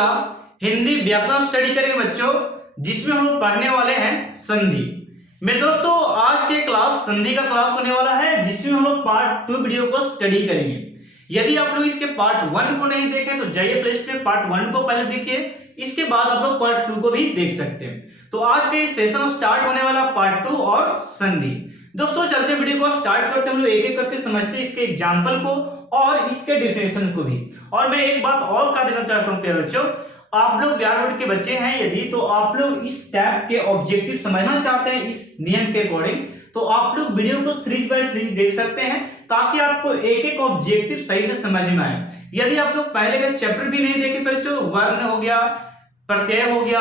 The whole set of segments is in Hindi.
का हिंदी व्याकरण स्टडी करेंगे बच्चों, जिसमें हम लोग पढ़ने वाले हैं संधि। मेरे दोस्तों आज के क्लास संधि का क्लास होने वाला है, जिसमें हम लोग पार्ट 2 वीडियो को स्टडी करेंगे। यदि आप लोग इसके पार्ट 1 को नहीं देखें तो जाइए प्ले स्टोर पे पार्ट 1 को पहले देखिए, इसके बाद आप लोग पार्ट 2 को भी देख सकते हैं। तो आज का ये सेशन स्टार्ट होने वाला पार्ट 2 और संधि। दोस्तों चलते वीडियो को स्टार्ट करते हैं, हम लोग एक एक करके समझते हैं इसके एग्जाम्पल को और इसके डिफिनेशन को भी। और मैं एक बात और कह देना चाहता हूँ प्यारे बच्चों, आप लोग बिहार बोर्ड के बच्चे हैं यदि, तो आप लोग इस टाइप के ऑब्जेक्टिव समझना चाहते हैं इस नियम के अकॉर्डिंग, तो आप लोग वीडियो को सीरीज बाय सीरीज देख सकते हैं, ताकि आपको एक एक ऑब्जेक्टिव सही से समझ में आए। यदि आप लोग पहले के चैप्टर भी नहीं देखे बच्चों, वर्ण हो गया, प्रत्यय हो गया,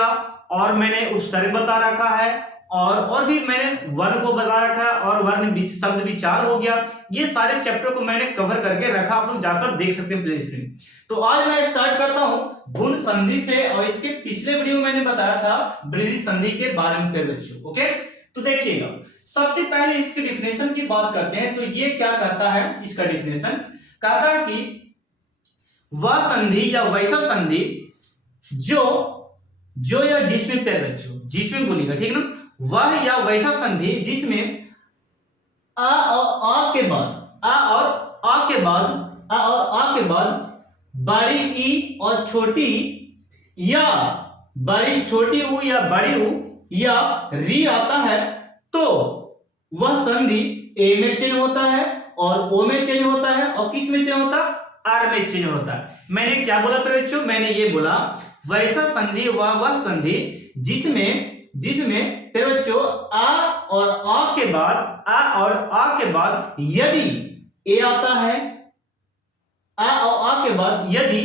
और मैंने उपसर्ग बता रखा है, और भी मैंने वर्ण को बता रखा है, और वर्ण शब्द विचार हो गया, ये सारे चैप्टर को मैंने कवर करके रखा, आप लोग जाकर देख सकते हैं प्ले लिस्ट में। तो आज मैं स्टार्ट करता हूं गुण संधि से, और इसके पिछले वीडियो मैंने बताया था वृद्धि संधि के बारे में बच्चों। ओके, तो देखिएगा सबसे पहले इसकी डिफिनेशन की बात करते हैं। तो ये क्या कहता है, इसका डिफिनेशन कहता है कि वह संधि या वैसा संधि जो या जिसमें बच्चों, जिसमें बोलेगा, ठीक ना, वह या वैसा संधि जिसमें आ और आ के बाद बड़ी ई और छोटी या छोटी ऊ या बड़ी ऊ या री आता है, तो वह संधि ए में चेंज होता है और ओ में चेंज होता है, और किस में चेंज होता है, आर में चेंज होता है। मैंने क्या बोला बच्चों, मैंने ये बोला वैसा संधि वह संधि जिसमें बच्चों आ और आ के बाद यदि ए आता है, आ और आ के बाद यदि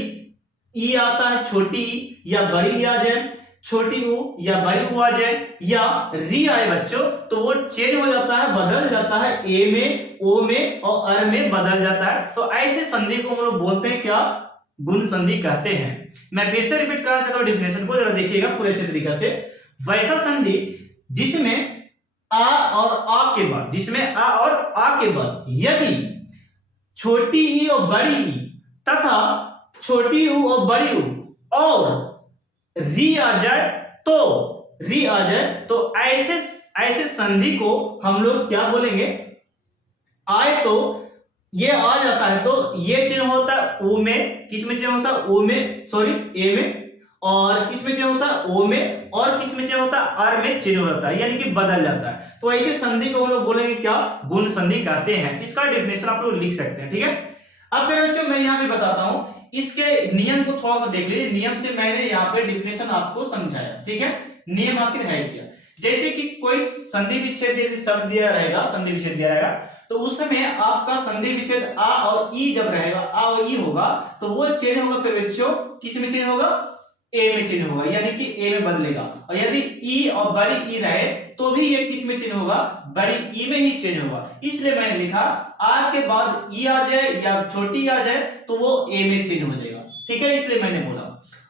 ई आता है, छोटी ई या बड़ी ई आ जाए, छोटी ऊ या बड़ी ऊ आ जाए, या री आए बच्चों, तो वो चेंज हो जाता है, बदल जाता है, ए में, ओ में और अर में बदल जाता है। तो ऐसे संधि को हम लोग बोलते हैं क्या, गुण संधि कहते हैं। मैं फिर से रिपीट करना चाहता हूं डिफिनेशन को, जरा देखिएगा पूरे अच्छे तरीके से। वैसा संधि जिसमें आ और आ के बाद यदि छोटी ई और बड़ी ई तथा छोटी ऊ और बड़ी ऊ और री आ जाए, तो ऐसे संधि को हम लोग क्या बोलेंगे, आए तो ये आ जाता है तो ये चेंज होता है ओ में, किस में चेंज होता है, ओ में, सॉरी ए में, और किस में चेंज होता है, ओ में, और किस में चेंज होता है, आर में चेंज हो जाता है, यानी कि बदल जाता है। तो ऐसे संधि को हम लोग बोलेंगे क्या, गुण संधि कहते हैं। इसका डेफिनेशन आप लोग लिख सकते हैं, ठीक है। अब मेरे बच्चों मैं यहाँ पे बताता हूं, इसके नियम को थोड़ा सा देख लीजिए। नियम से मैंने यहाँ पे डिफिनेशन आपको समझाया, ठीक है। नियम आखिर है क्या, जैसे कि कोई संधि विच्छेद शब्द दिया रहेगा, संधि विच्छेद दिया रहेगा, तो उस समय आपका संधि विच्छेद आ और ई जब रहेगा, आ और ई होगा, तो वो चेंज होगा फिर बच्चों, किस में चेंज होगा, ए में चेंज होगा, यानी कि ए में बदलेगा। और यदि ई और बड़ी ई रहे तो भी ये किस में चेंज होगा, बड़ी ई में ही चेंज होगा। इसलिए मैंने लिखा आ के बाद ई आ जाए या छोटी आ जाए तो वो ए में चेंज हो जाएगा, ठीक है, इसलिए मैंने बोला।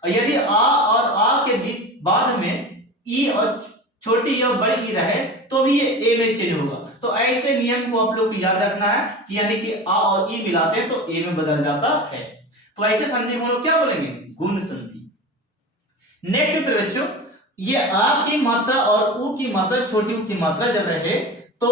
और यदि आ और आ के बीच बाद में ई और छोटी या बड़ी ई रहे तो भी ये ए में चेंज होगा। तो ऐसे नियम को आप लोग को याद रखना है कि यानी कि आ और ई मिलाते हैं तो ए में बदल जाता है। तो ऐसे संधि हम लोग क्या बोलेंगे, गुण संधि। नेक्स्ट बच्चों, ये आ की मात्रा और ऊ की मात्रा, छोटी ऊ की मात्रा जब रहे तो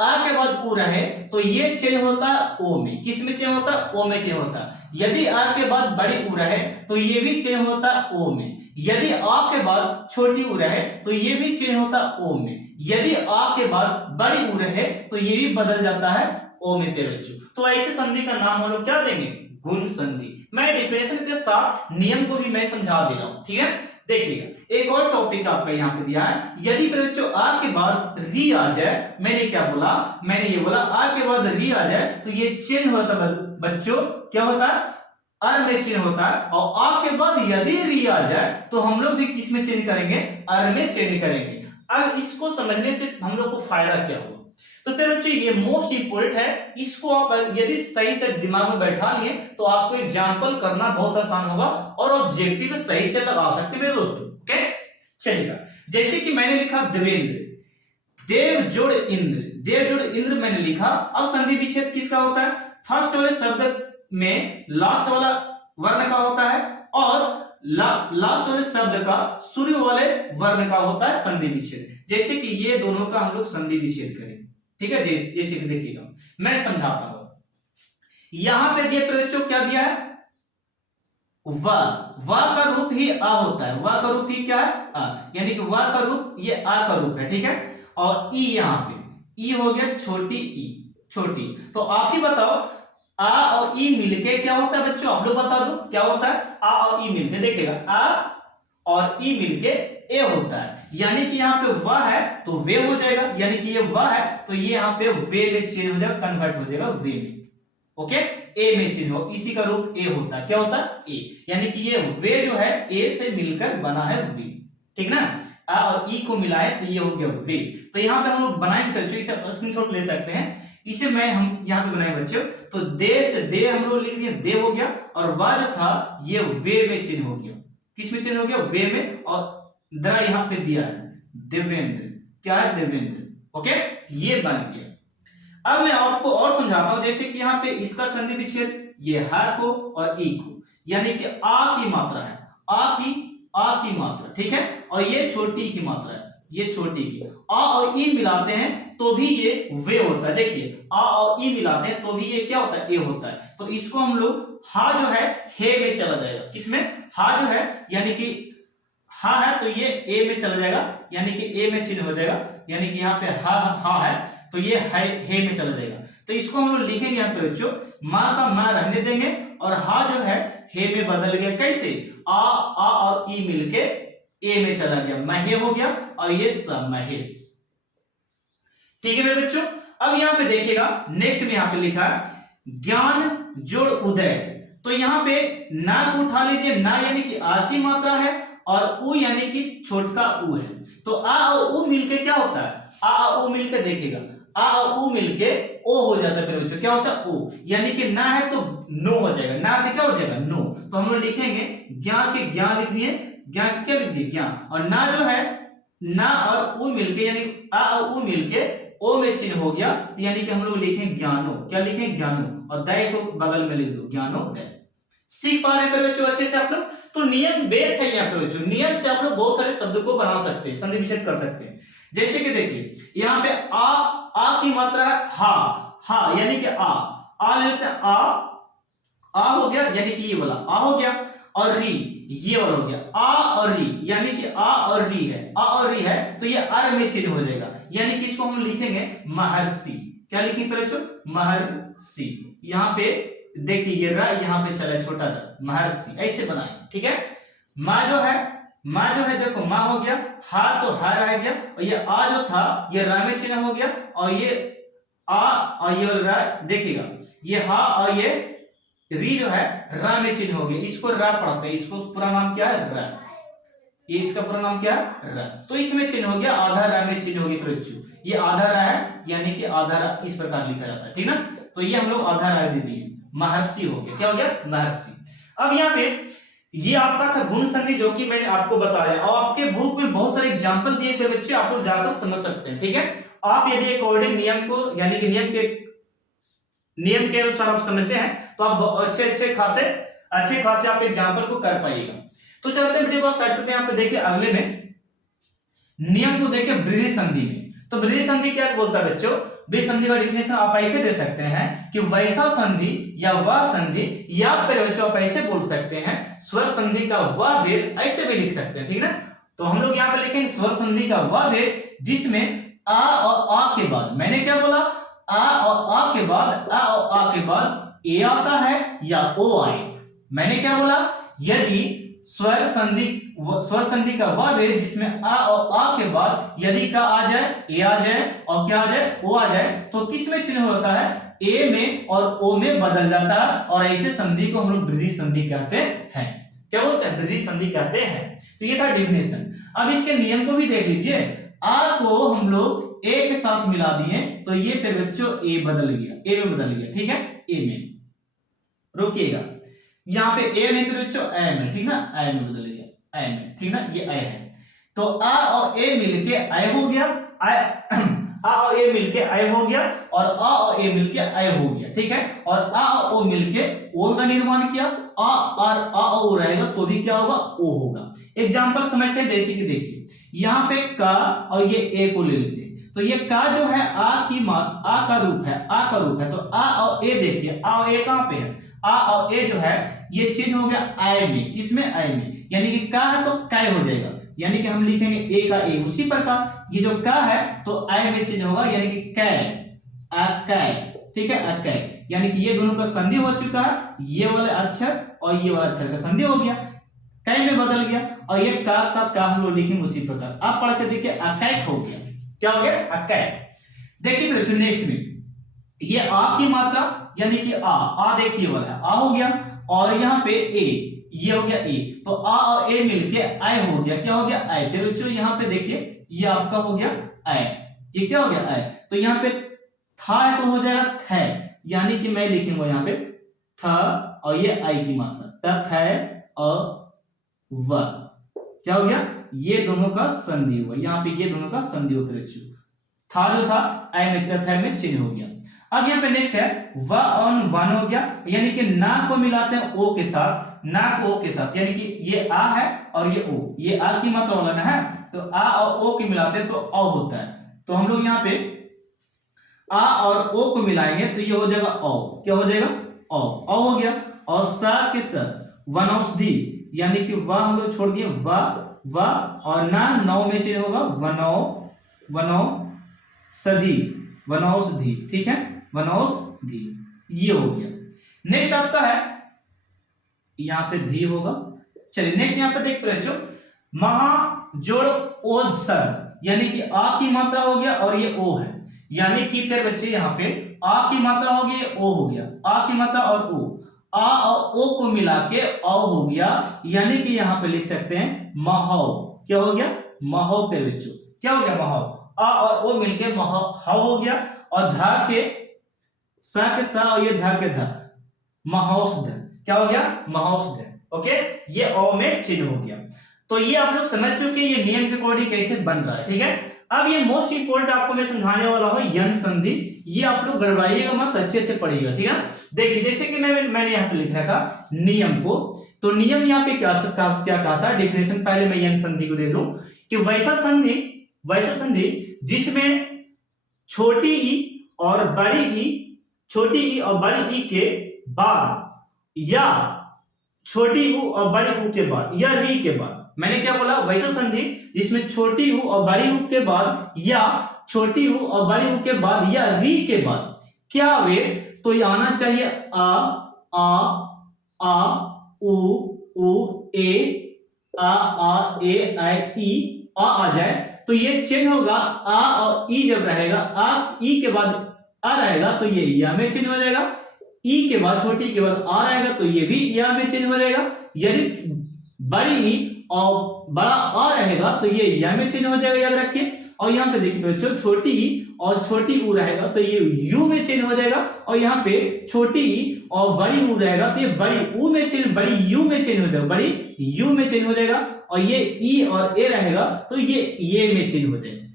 आ के बाद ऊ रहे तो ये चेंज होता है ओ में, किस में चेंज होता है, ओ में चेंज होता है। यदि आ के बाद बड़ी ऊ रहे तो ये भी चेंज होता है ओ में। यदि आ के बाद छोटी ऊ रहे तो ये भी चेंज होता है ओ में। यदि आ के बाद बड़ी ऊ रहे तो ये भी बदल जाता है ओ में पे बच्चों। तो ऐसे संधि का नाम हम लोग क्या देंगे, गुण संधि। मैं डिफिनेशन के साथ नियम को भी मैं समझा दे रहा हूं, ठीक है। देखिएगा एक और टॉपिक आपका यहाँ पे दिया है, यदि बच्चों आ के बाद री आ जाए, मैंने क्या बोला, मैंने ये बोला आ के बाद री आ जाए तो ये चेंज होता है बच्चों, क्या होता है, अर में चेंज होता है। और आ के बाद यदि री आ जाए तो हम लोग भी किस में चेंज करेंगे, अर में चेंज करेंगे। अब इसको समझने से हम लोग को फायदा क्या हुआ, तो फिर बच्चों ये मोस्ट इंपोर्टेंट है, इसको आप यदि सही से दिमाग में बैठा लिए तो आपको एग्जाम्पल करना बहुत आसान होगा और ऑब्जेक्टिव सही से लगा सकते मेरे दोस्तों। ओके, चलिएगा, जैसे कि मैंने लिखा देवेंद्र, देव जोड़ इंद्र मैंने लिखा। अब संधि विच्छेद किसका होता है, फर्स्ट वाले शब्द में लास्ट वाला वर्ण का होता है और लास्ट वाले शब्द का शुरू वाले वर्ण का होता है संधि विच्छेद। जैसे कि ये दोनों का हम लोग संधि विच्छेद करेंगे, ठीक है। जैसे कि देखिएगा, मैं समझाता हूं। यहां पे दिए बच्चों क्या दिया है, वा का रूप ही आ होता है, वा का रूप ही क्या है, आ, यानी कि वा का रूप ये आ का रूप है, ठीक है। और ई यहां पे ई हो गया छोटी ई, छोटी। तो आप ही बताओ आ और ई मिलके क्या होता है बच्चों, आप लोग बता दो क्या होता है। आ और ई मिलके देखिएगा, आ और ई मिलके ए होता है, यानी कि यहाँ पे वाह है तो वे हो जाएगा, यानी कि ये वाह है तो ये यहाँ पे वे में चेंज हो जाएगा, कन्वर्ट हो जाएगा वे में, ओके। ए में चेंज हो, इसी का रूप ए होता है, क्या होता है ए, यानी कि ये वे जो है ए से मिलकर बना है वे, ठीक ना। आ और ई को मिलाए तो ये हो गया वे। तो यहाँ पे हम लोग बनाएंगे बच्चों, इसे स्क्रीनशॉट ले सकते हैं, इसे मैं हम यहाँ पे बनाए बच्चों। तो दे से दे हम लोग लिख दिए, दे हो गया, और वाह जो था ये वे में चेंज हो गया, किस में चेंज हो गया, वे में। और दरा यहाँ पे दिया है देवेंद्र, क्या है देवेंद्र, ओके, ये बन गया। अब मैं आपको और समझाता हूं, जैसे कि यहाँ पे इसका संधि विच्छेद ये हा को और ई को, यानी कि आ की मात्रा है, आ की मात्रा, ठीक है, और ये छोटी की मात्रा है, ये छोटी की। आ और ई मिलाते हैं तो भी ये वे होता है, देखिए आ और ई मिलाते हैं तो भी ये क्या होता है, ए होता है। तो इसको हम लोग हा जो है हे में चला जाएगा, किसमें, हा जो है, यानी कि हा है तो ये ए में चला जाएगा, यानी कि ए में चिन्ह हो जाएगा, यानी कि यहाँ पे हा है तो ये हे में चला जाएगा। तो इसको हम लोग लिखेंगे यहाँ पे बच्चों, माँ का माँ रहने देंगे और हा जो है हे में बदल गया, कैसे, आ और ई मिलके ए में चला गया, महे हो गया, और ये महेश, ठीक है मेरे बच्चों। अब यहाँ पे देखिएगा, नेक्स्ट में यहाँ पे लिखा है ज्ञान जोड़ उदय। तो यहाँ पे ना को उठा लीजिए, ना यानी कि आ की मात्रा है और उ यानी कि छोटका उ है। तो आ और उ मिलके क्या होता है, आ और उ मिलके देखिएगा, आ और उ मिलके ओ हो जाता है बच्चों, क्या होता है ओ, यानी कि ना है तो नो हो जाएगा, ना है क्या हो जाएगा नो। तो हम लोग लिखेंगे ज्ञान के ज्ञान लिख दिए, ज्ञान क्या लिख दिए ज्ञान, और ना जो है ना और उ मिलके यानी आ और उ मिलके ओ में चिन्ह हो गया, तो यानी कि हम लोग लिखेंगे ज्ञानो, क्या लिखेंगे ज्ञानो, और दय को बगल में लिख दो ज्ञानो दय। सीख पा रहे हैं बच्चों अच्छे से आप लोग। तो नियम बेस है यहाँ पे बच्चों, नियम से आप लोग बहुत सारे शब्द को बना सकते हैं, संधि विच्छेद कर सकते हैं। जैसे कि देखिए यहाँ पे आ की मात्रा है हा यानी कि आ लेते हैं, आ हो गया, यानी कि ये वाला आ हो गया, और री ये वाला हो गया, आ और री, यानी कि आ और री है, आ और री है तो ये अर में चिन्ह हो जाएगा, यानी कि इसको हम लिखेंगे महर्षि, क्या लिखेंगे बच्चों, महर्षि। यहाँ पे देखिए ये र यहाँ पे चला छोटा र, महर्षि ऐसे बनाए, ठीक है। माँ जो है देखो माँ हो गया, हा तो हा रह गया, और ये आ जो था ये रा में चिन्ह हो गया, और ये आ और ये रा देखिएगा, ये हा और ये री जो है रा में चिन्ह हो गया, इसको रा पढ़ते हैं, इसको पूरा नाम क्या है रा, ये इसका पूरा नाम क्या है रा। तो इसमें चिन्ह हो गया, आधा रा में चिन्ह हो गया बच्चों, ये आधा रा है, यानी कि आधा रा इस प्रकार लिखा जाता है, ठीक ना। तो ये हम लोग आधा रा दे दिए, महर्षि हो गया, क्या हो गया महर्षि। अब यहाँ पे ये आपका था गुण संधि जो कि मैंने आपको बताया, और आपके बुक में बहुत सारे एग्जांपल दिए थे बच्चे, आप लोग जाकर समझ सकते हैं, ठीक है। आप यदि अकॉर्डिंग नियम को यानी कि नियम के अनुसार आप समझते हैं तो आप अच्छे खासे आप एग्जांपल को कर पाइएगा। तो चलते हैं वीडियो को स्टार्ट करते हैं। यहाँ पे देखिए अगले में नियम को देखिए वृद्धि संधि में। तो वृद्धि संधि क्या बोलता है बच्चों, वृद्धि संधि का डिफिनेशन आप ऐसे दे सकते हैं कि वैसा संधि या वह संधि, या फिर बच्चों आप ऐसे बोल सकते हैं स्वर संधि का वह भेद, ऐसे भी लिख सकते हैं, ठीक है ना। तो हम लोग यहाँ पे लिखेंगे स्वर संधि का वह भेद जिसमें आ और आ के बाद, मैंने क्या बोला, आ और आ के बाद ए आता है या ओ आए। मैंने क्या बोला, यदि स्वर संधि का वह भेद जिसमें आ और आ के बाद यदि का आ जाए, ए आ जाए, और क्या आ जाए, ओ आ जाए, तो किस में चिन्ह होता है, ए में और ओ में बदल जाता है, और ऐसे संधि को हम लोग वृद्धि संधि कहते हैं। क्या बोलते हैं, वृद्धि संधि कहते हैं। तो ये था डिफिनेशन। अब इसके नियम को भी देख लीजिए, आ को हम लोग ए के साथ मिला दिए तो ये फिर बच्चों ए बदल गया, ए में बदल गया, ठीक है, ए में रुकिएगा, यहाँ पे ए नहीं फिर बच्चों ए में, ठीक ना, ए में बदल गया, ए में, ठीक ना, ये ए है। तो आ और ए मिलके ए हो गया, आ और ए मिलके ए हो गया, और आ और ए मिलके ए हो गया, ठीक है। और आ और ओ मिलके ओ का निर्माण किया, आ और आ ओ रहेगा तो भी क्या होगा, ओ होगा। एग्जांपल समझते हैं, जैसे कि देखिए यहाँ पे का और ये ए को ले लेते हैं, तो ये का जो है आ की मात आ का रूप है, आ का रूप है, तो आ और ए देखिए, आ और ए कहां पे है, आ और ए जो है ये चेंज हो गया आय में, किसमें, आय में, यानी कि का है तो कै हो जाएगा, यानी कि हम लिखेंगे ए का ए। उसी प्रकार ये जो का है तो आय में चेंज होगा, यानी कि कै, अकै, ठीक है, अकै, यानी कि ये दोनों का संधि हो चुका है, ये वाले अक्षर और ये वाला अक्षर का संधि हो गया, कै में बदल गया, और ये का हम लोग लिखेंगे उसी प्रकार। आप पढ़ के देखिए अकैक हो गया, क्या हो गया, अकैक। देखिए बच्चों नेक्स्ट में ये आ की मात्रा, यानी कि आ देखिए वाला है, आ हो गया, और यहाँ पे ए, ये हो गया ए, तो आ और ए मिलके आय हो गया, क्या हो गया, आय। फिर बच्चों यहाँ पे देखिए ये आपका हो गया आय, ये क्या हो गया, आय। तो यहाँ पे था है तो हो जाएगा थ, यानी कि मैं लिखूंगा यहाँ पे था और ये आई की मात्रा, तथ और व, क्या हो गया, ये दोनों का संधि हुआ, यहाँ पे ये दोनों का संधि होकर था जो था आई में तथ में चेंज हो गया। अब यहाँ पे नेक्स्ट है व और वन हो गया, यानी कि ना को मिलाते हैं ओ के साथ, ना को ओ के साथ, यानी कि ये आ है और ये ओ, ये आ की मात्रा वाला ना है, तो आ और ओ के मिलाते हैं तो औ होता है, तो हम लोग यहाँ पे आ और ओ को मिलाएंगे तो ये हो जाएगा औ, क्या हो जाएगा, औ हो गया। और सा के साथ वनौषधि, यानी कि व हम लोग छोड़ दिए, व और ना नौ में चेंज होगा, वनौषधि, वनौषधि, ठीक है, वनौषधि, ये हो गया। नेक्स्ट आपका है यहाँ पे धी होगा। चलिए नेक्स्ट यहाँ पे देखते हैं बच्चों, महा जोड़ ओज सर, यानी कि आ की मात्रा हो गया और ये ओ है, यानी कि फिर बच्चे यहाँ पे आ की मात्रा हो गई, ओ हो गया, आ की मात्रा और ओ, आ और ओ को मिला के औ हो गया, यानी कि यहाँ पे लिख सकते हैं महौ, क्या हो गया, महौ। पे बच्चों क्या हो गया, महौ, आ और ओ मिलके महौ हो गया, और धा के सा के सा और ये धा के धा, महौषध, क्या हो गया, महौषध। ओके, ये औ में चेंज हो गया। तो ये आप लोग समझ चुके ये नियम के अकॉर्डिंग कैसे बन रहा है, ठीक है। अब ये मोस्ट इंपोर्टेंट आपको मैं समझाने वाला हूं यन संधि, ये आप लोग गड़बड़ाइएगा मत, अच्छे से पढ़िएगा, ठीक है। देखिए जैसे कि मैंने यहाँ पे लिख रखा नियम को, तो नियम यहाँ पे क्या कहा था, डेफिनेशन पहले मैं यन संधि को दे दूं कि वैसा संधि जिसमें छोटी ई और बड़ी ई के बाद या छोटी ऊ और बड़ी ऊ के बाद या री के बाद, मैंने क्या बोला, वैसा संधि जिसमें छोटी ऊ और बड़ी ऊ के बाद या छोटी ऊ और बड़ी ऊ के बाद या री के बाद क्या आवे, तो ये आना चाहिए आ उ ए, आ ए ई, आ जाए तो ये चेंज होगा, आ और ई जब रहेगा, आ ई के बाद आ रहेगा तो ये या में चेंज हो जाएगा, ई के बाद छोटी के बाद आ रहेगा तो ये भी या में चेंज हो जाएगा, यदि बड़ी ई और बड़ा आ रहेगा तो ये या में चेंज हो जाएगा, याद रखिए। और यहाँ पे देखिए बच्चों छोटी ई और छोटी ऊ रहेगा तो ये यू में चेंज हो जाएगा, और यहाँ पे छोटी ई और बड़ी ऊ रहेगा तो ये बड़ी ऊ में चेंज, बड़ी यू में चेंज हो जाएगा, बड़ी यू में चेंज हो जाएगा, और ये ई और ए रहेगा तो ये में चेंज हो जाएगा,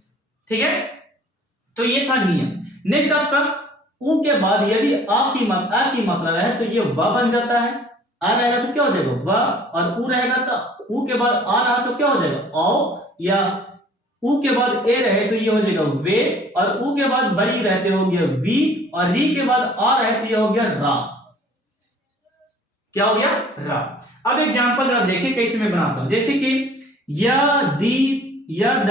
ठीक है। तो ये था नियम। नेक्स्ट आपका ऊ के बाद यदि आ की मात्रा रहे तो ये व बन जाता है, आ रहेगा तो क्या हो जाएगा व, और ऊ रहेगा तो ऊ के बाद आ रहा तो क्या हो जाएगा औ, या ऊ के बाद ए रहे तो ये हो जाएगा वे, और ऊ के बाद बड़ी रहते हो गया वी, और री के बाद आ रहे तो ये हो गया रा, क्या हो गया, रा। अब एग्जांपल जरा देखिए कैसे मैं बनाता हूं, जैसे कि यदि, यद,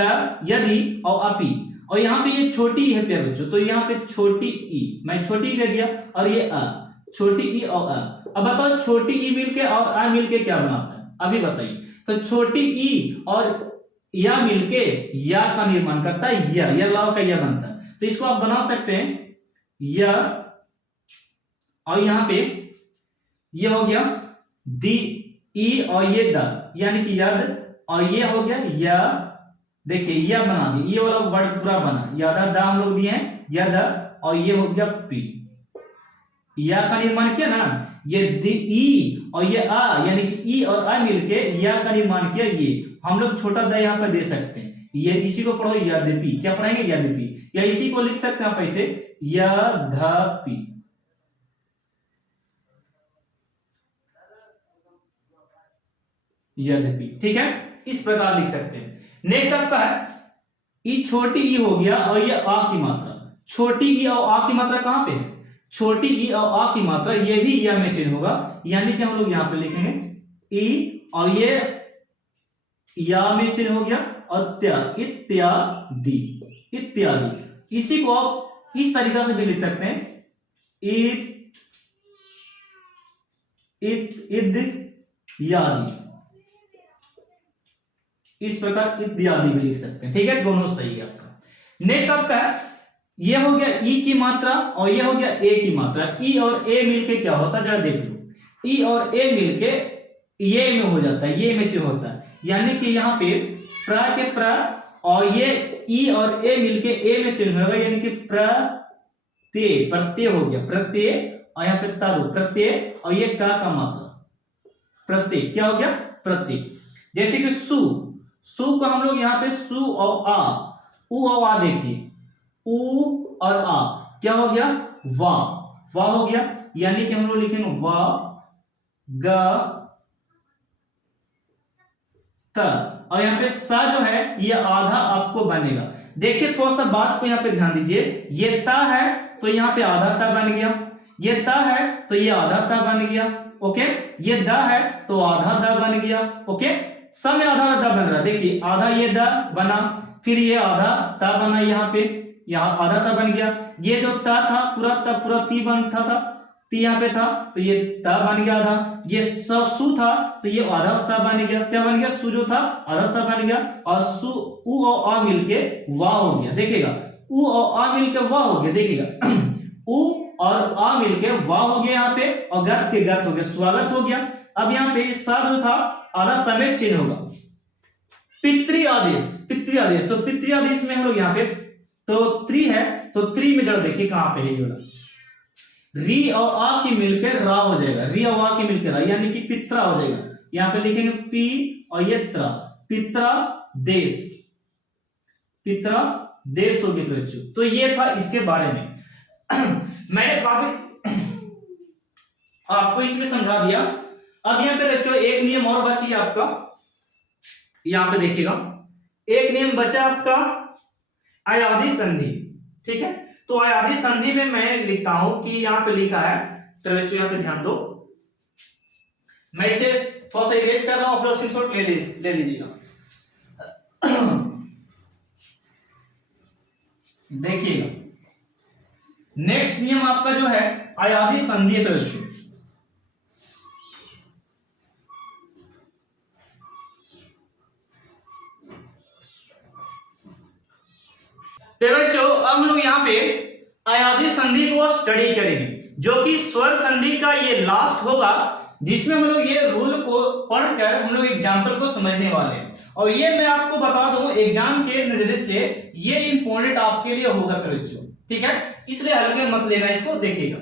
यदि और अपि, और यहाँ पे ये छोटी ई है प्यारे बच्चों, तो यहाँ पे छोटी ई, मैं छोटी ई दे दिया, और ये अ, छोटी ई और अ। अब बताओ छोटी ई मिलके और अ मिलके क्या बनाता है, अभी बताइए। तो छोटी ई और या मिलके या का निर्माण करता है, या लाव का या बनता है, तो इसको आप बना सकते हैं या, और यहाँ पे ये हो गया दी ई और ये द, यानी कि यद, और ये हो गया या, देखिए यह बना दिया, ये वाला वर्ड पूरा बना, यादा दा हम लोग दिए हैं यद, और ये हो गया पी, या का निर्माण किया ना, ये दी ई और ये आ, यानी कि ई और आ मिलके या का निर्माण किया, ये हम लोग छोटा द यहाँ पे दे सकते हैं, ये इसी को पढ़ो यद्यपि, क्या पढ़ेंगे यद्यपि, या इसी को लिख सकते हैं आप ऐसे यद्यपि, यद्यपि। ठीक है, इस प्रकार लिख सकते हैं। नेक्स्ट आपका है ई, छोटी ई हो गया और ये आ की मात्रा। छोटी ई और आ की मात्रा कहां पे है? छोटी ई और आ की मात्रा ये भी या में चेंज होगा, यानी कि हम लोग यहां पे लिखेंगे ई और ये या में चेंज हो गया और इत्यादि। इत्यादि इसी को आप इस तरीका से भी लिख सकते हैं, इत्यादि। इस प्रकार इत्यादि भी लिख सकते हैं। ठीक है, दोनों सही है आपका। नेक्स्ट आपका है ये हो गया ई की मात्रा और ये हो गया ए की मात्रा। ई और ए मिलके क्या होता है जरा देख लो। ई और ए मिलके ये में हो जाता है, ये में चेंज होता है, यानी कि यहाँ पे प्र के प्र और ये ई और ए मिलके ए में चेंज होगा, यानी कि प्रत्यय हो गया, प्रत्यय। और यहाँ पे तारु प्रत्यय और ये का मात्रा प्रत्यय, क्या हो गया? प्रत्यय। जैसे कि सु, सु को हम लोग यहाँ पे सु और आ, उ और आ देखिए, उ और आ क्या हो गया? वा, वा हो गया, यानी कि हम लोग लिखेंगे वा ग त। और यहाँ पे सा जो है ये आधा आपको बनेगा। देखिए थोड़ा सा बात को यहाँ पे ध्यान दीजिए, ये ता है तो यहाँ पे आधा ता बन गया, ये ता है तो ये आधा ता बन गया। ओके, ये द है तो आधा द बन गया। ओके, सब में आधा द बन रहा है। देखिए आधा ये द बना, फिर ये आधा ता बना, यहाँ पे यहाँ आधा ता बन गया। ये जो ता था पूरा ती बनता था, ती यहाँ पे था तो ये ता बन गया आधा। ये सु था तो ये आधा सा बन गया, क्या बन गया? सु जो था आधा सा बन गया। और सु उ और आ मिलके वा हो गया। देखिएगा उ और आ मिलके वा हो गया, देखिएगा उ और आ मिलके वाह हो गया यहाँ पे, और गत के गत हो गया, स्वागत हो गया। अब यहाँ पे सा जो था आधा समेत चिन्ह होगा। पितृ आदेश, पितृ आदेश, तो पितृ आदेश में हम लोग यहाँ पे तो त्रि है, तो त्रि में जरा देखिए कहां पे है ये वाला, री और आ की मिलकर रा हो जाएगा, री और आ की मिलकर रा, यानी कि पित्रा हो जाएगा। यहाँ पे लिखेंगे पी और ये त्रा, पित्रा देश, पित्रा देश हो गया बच्चों। तो ये था इसके बारे में। मैंने काफी आपको इसमें समझा दिया। अब यहाँ पे बच्चों एक नियम और बची आपका, यहाँ पे देखिएगा एक नियम बचा आपका अयादी संधि। ठीक है, तो अयादी संधि में मैं लिखता हूं कि यहाँ पे लिखा है, तो बच्चों यहाँ पे ध्यान दो, मैं इसे थोड़ा सा इरेज कर रहा हूं, आप लोग स्क्रीनशॉट ले लीजिएगा। देखिएगा नेक्स्ट नियम आपका जो है अयादी संधि पे बच्चों, अब हम लोग यहाँ पे अयादी संधि को स्टडी करेंगे, जो कि स्वर संधि का ये लास्ट होगा, जिसमें हम लोग ये रूल को पढ़कर हम लोग एग्जाम्पल को समझने वाले हैं। और ये मैं आपको बता दूं एग्जाम के नजरिए से ये इंपॉर्टेंट आपके लिए होगा बच्चों। ठीक है, इसलिए हल्के मत लेना इसको। देखिएगा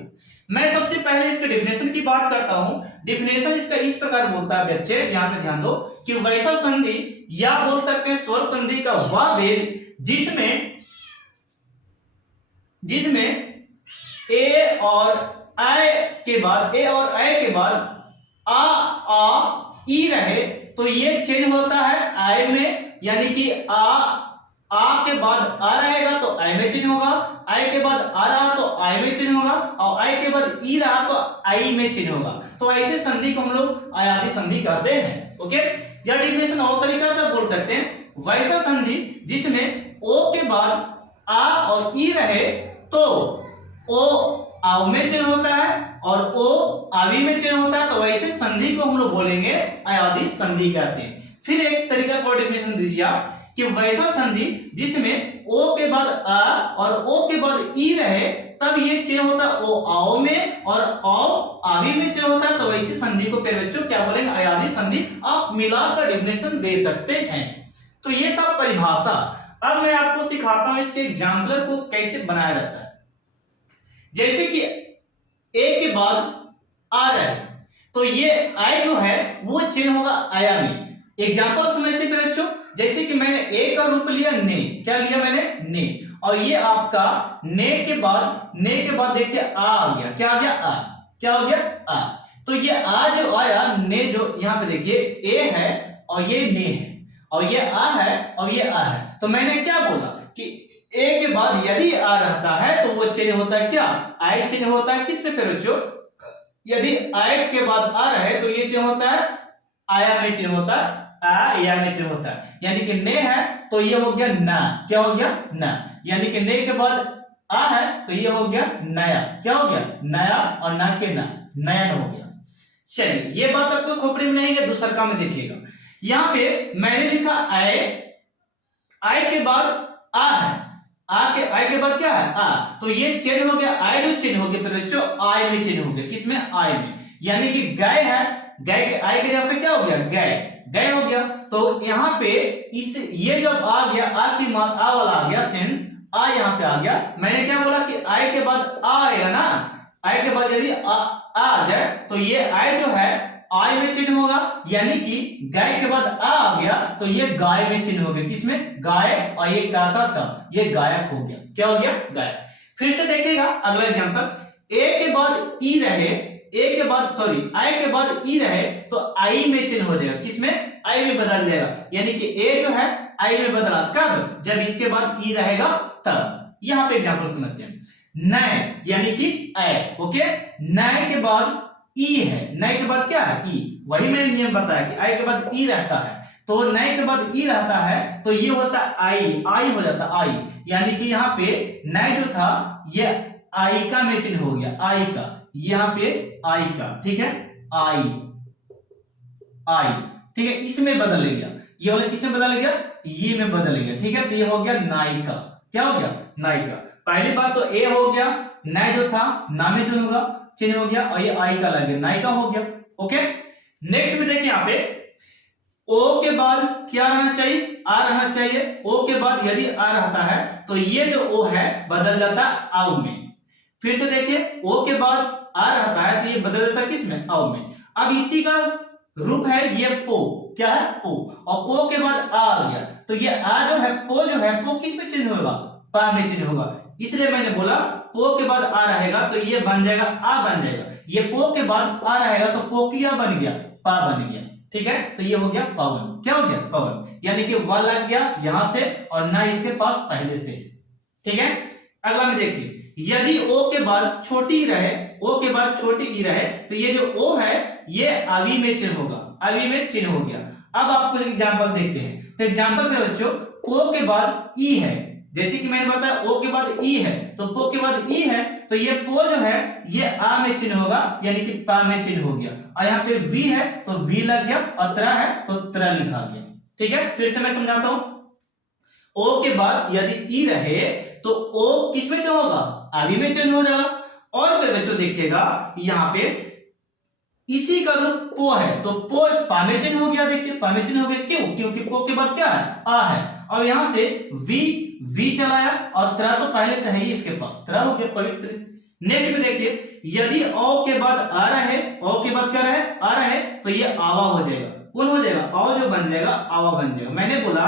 मैं सबसे पहले इसके डिफिनेशन की बात करता हूं। डिफिनेशन इसका इस प्रकार बोलता है बच्चे, यहाँ पे ध्यान दो कि वैसा संधि या बोल सकते हैं स्वर संधि का वह भेद जिसमें ए और आई के बाद आ ई रहे, तो ये चेंज होता है आई में, यानी कि आ के बाद आ रहेगा तो आई में चेंज होगा, आई के बाद आ रहा तो आई में चेंज होगा, और आई के बाद ई रहा तो आई में चेंज होगा। तो ऐसे संधि को हम लोग अयादी संधि कहते हैं। ओके, या डिफिनेशन और तरीका से बोल सकते हैं, वैसा संधि जिसमें ओ के बाद आ और ई रहे तो ओ आव में चेंज होता है और ओ आवी में चेंज होता है, तो वैसे संधि को हम लोग बोलेंगे अयादी संधि कहते हैं। फिर एक तरीका से और डिफिनेशन दीजिए आप कि वैसा संधि जिसमें ओ के बाद आ और ओ के बाद ई रहे, तब ये चेंज होता है ओ आओ में और आओ आवी में चेंज होता है, तो वैसी संधि को फिर बच्चों क्या बोलेंगे? अयादी संधि। आप मिलाकर डिफिनेशन दे सकते हैं। तो ये था परिभाषा। अब मैं आपको सिखाता हूं इसके एग्जाम्पलर को कैसे बनाया जाता है। जैसे कि ए के बाद आ रहा है, तो ये आई जो है वो चेंज होगा आया में। एग्जाम्पल समझते हैं बच्चों, जैसे कि मैंने ए का रूप लिया ने, क्या लिया मैंने? ने, और ये आपका ने के बाद देखिए आ गया, क्या आ गया? आ, क्या हो गया? आ। तो ये आ जो आया ने, जो यहाँ पे देखिए ए है और ये ने है, और ये आ है और ये आ है। तो मैंने क्या बोला कि ए के बाद यदि आ रहता है तो वो चेंज होता है क्या, आई चेंज होता है। किस पे बच्चों, यदि आई के बाद आ रहे तो ये चेंज होता है आया में चेंज होता है, आ या में चेंज होता है। यानी कि ने है तो ये हो गया ना, क्या हो गया ना, यानी कि ने के बाद आ है तो ये हो गया नया, क्या हो गया नया, और ना के ना, नयन हो गया। चलिए ये बात आपको खोपड़ी में नहीं है, दूसरा काम में देखिएगा। यहां पे मैंने लिखा आए, आए के बाद आ है, आई के बाद क्या है आ, तो ये चेंज हो गया, आई जो चेंज हो गया फिर बच्चों आई में चेंज हो गया। किसमें, आई में। यानी कि गए है, गए के आई के जगह पे क्या हो गया गए, गए हो गया। तो यहाँ पे इस ये जब आ गया, आ की मान आ वाला आ गया, सेंस आ यहाँ पे आ गया। मैंने क्या बोला कि आई के बाद आ आएगा ना, आई के बाद यदि आ जाए तो ये आई जो है आई में चिन्ह होगा। यानी कि गाय के बाद आ गया तो ये गाय में चिन्ह हो गया। किसमें, गाय, और ये काका का ये गायक हो गया, क्या हो गया गायक। फिर से देखिएगा अगला एग्जांपल, ए के बाद ई रहे, ए के बाद सॉरी आई के बाद ई रहे तो आई में चिन्ह हो जाएगा। किसमें, आई में बदल जाएगा। यानी कि ए जो है आई में बदला, कब, जब इसके बाद ई रहेगा तब। यहां पे एग्जांपल समझते हैं, नए यानी कि ए, ओके, नए के बाद ई है, नए के बाद क्या है ई, वही मैंने नियम बताया कि आई के बाद ई रहता है, तो नए के बाद ई रहता है तो ये होता है आई, आई हो जाता आई। यानी कि यहाँ पे नए जो था ये आई का में चिन्ह हो गया, आई का, यहाँ पे आई का, ठीक है, आई, आई, ठीक है, इसमें बदल गया, ये वाला किसमें बदल गया, ये में बदल गया, ठीक है। तो ये हो गया नायिका, क्या हो गया नायिका। पहली बात तो ए हो गया, नए जो था नामे जो होगा चिन्ह हो गया, और ये आई का लग गया, नायिका हो गया, ओके। नेक्स्ट में देखिए यहाँ पे ओ के बाद क्या रहना चाहिए, आ रहना चाहिए। ओ के बाद यदि आ रहता है तो ये जो ओ है बदल जाता है आउ में। फिर से देखिए ओ के बाद आ रहता है तो ये बदल जाता है किसमें, आउ में। अब इसी का रूप है ये पो, क्या है पो, और पो के बाद आ गया तो ये आ जो है पो जो है पो किस में चिन्ह होगा, पा में चिन्ह होगा। इसलिए मैंने बोला पो के बाद आ रहेगा तो ये बन जाएगा आ बन जाएगा, ये पो के बाद आ रहेगा तो पोकिया बन गया, पा बन गया, ठीक है। तो ये हो गया पवन, क्या हो गया पवन। यानी कि वा लग गया यहां से और ना इसके पास पहले से, ठीक है। अगला में देखिए, यदि ओ के बाद छोटी रहे, ओ के बाद छोटी ई रहे तो ये जो ओ है ये अवी में चिन्ह होगा, अवी में चिन्ह हो गया। अब आपको एग्जांपल देखते हैं। तो एग्जांपल में बच्चों ओ के बाद ई है, जैसे कि मैंने बताया ओ के बाद ई है तो पो के बाद ई है तो ये पो जो है ये आ में चिन्ह होगा, यानी कि पा में चिन्ह हो गया। और यहाँ पे वी है तो वी लग गया, और त्रा है तो त्रा लिखा गया, ठीक है। फिर से मैं समझाता हूं, ओ के बाद यदि ई रहे तो ओ किस में चिन्ह होगा, आवी में चिन्ह हो जाएगा। और फिर बच्चों देखिएगा यहाँ पे इसी का रूप पो है तो पो पा में चिन्ह हो गया। देखिए पा में चिन्ह हो गया, क्यों, क्योंकि पो के बाद क्या है आ है, और यहां से वी चलाया और त्रा तो पहले से है ही इसके पास, त्रा हो गया पवित्र। नेक्स्ट में देखिए, यदि औ के बाद आ रहे, औ के बाद क्या रहे आ रहे तो ये आवा हो जाएगा। कौन हो जाएगा, औ जो बन जाएगा आवा बन जाएगा। मैंने बोला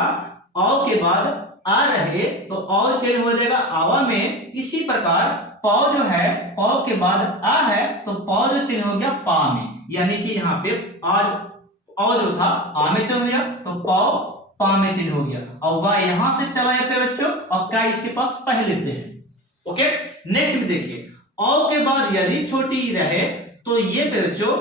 औ के बाद आ रहे तो औ चेंज हो जाएगा आवा में। इसी प्रकार पौ जो है पौ के बाद आ है तो पौ जो चिन्ह हो गया पा में, यानी कि यहाँ पे आज औ जो था आ में चिन्ह हो गया तो पौ पा में चिन्ह हो गया, और वह यहां से चला जाता है बच्चों, और क्या इसके पास पहले से है, ओके। नेक्स्ट में देखिए, औ के बाद यदि छोटी रहे तो ये बच्चों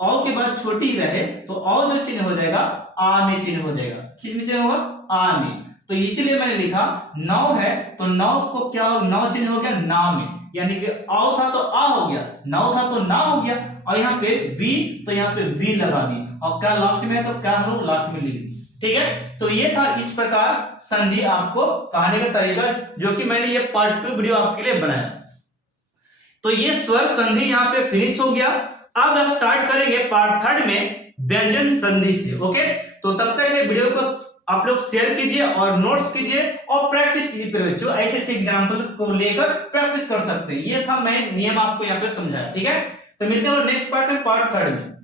औ के बाद छोटी रहे तो औ जो चिन्ह हो जाएगा आ में चिन्ह हो जाएगा। किस में चिन्ह होगा, आ में। तो इसीलिए मैंने लिखा नौ है तो नौ को क्या हो, नौ चिन्ह हो गया ना में, यानी कि औ था तो आ हो गया, नौ था तो ना हो गया, और यहाँ पे वी तो यहाँ पे वी लगा दी, और क्या लास्ट में है तो क्या हम लोग लास्ट में लिख दी, ठीक है। तो ये था इस प्रकार संधि आपको कहने का तरीका, जो कि मैंने ये पार्ट 2 वीडियो आपके लिए बनाया। तो ये स्वर संधि यहाँ पे फिनिश हो गया। अब स्टार्ट करेंगे पार्ट 3 में व्यंजन संधि से, ओके। तो तब तक के वीडियो को आप लोग शेयर कीजिए और नोट्स कीजिए और प्रैक्टिस कीजिए बच्चों, ऐसे ऐसे एग्जाम्पल को लेकर प्रैक्टिस कर सकते हैं। ये था मैं नियम आपको यहाँ पे समझाया, ठीक है। तो मिलते हैं नेक्स्ट पार्ट में, पार्ट 3 में।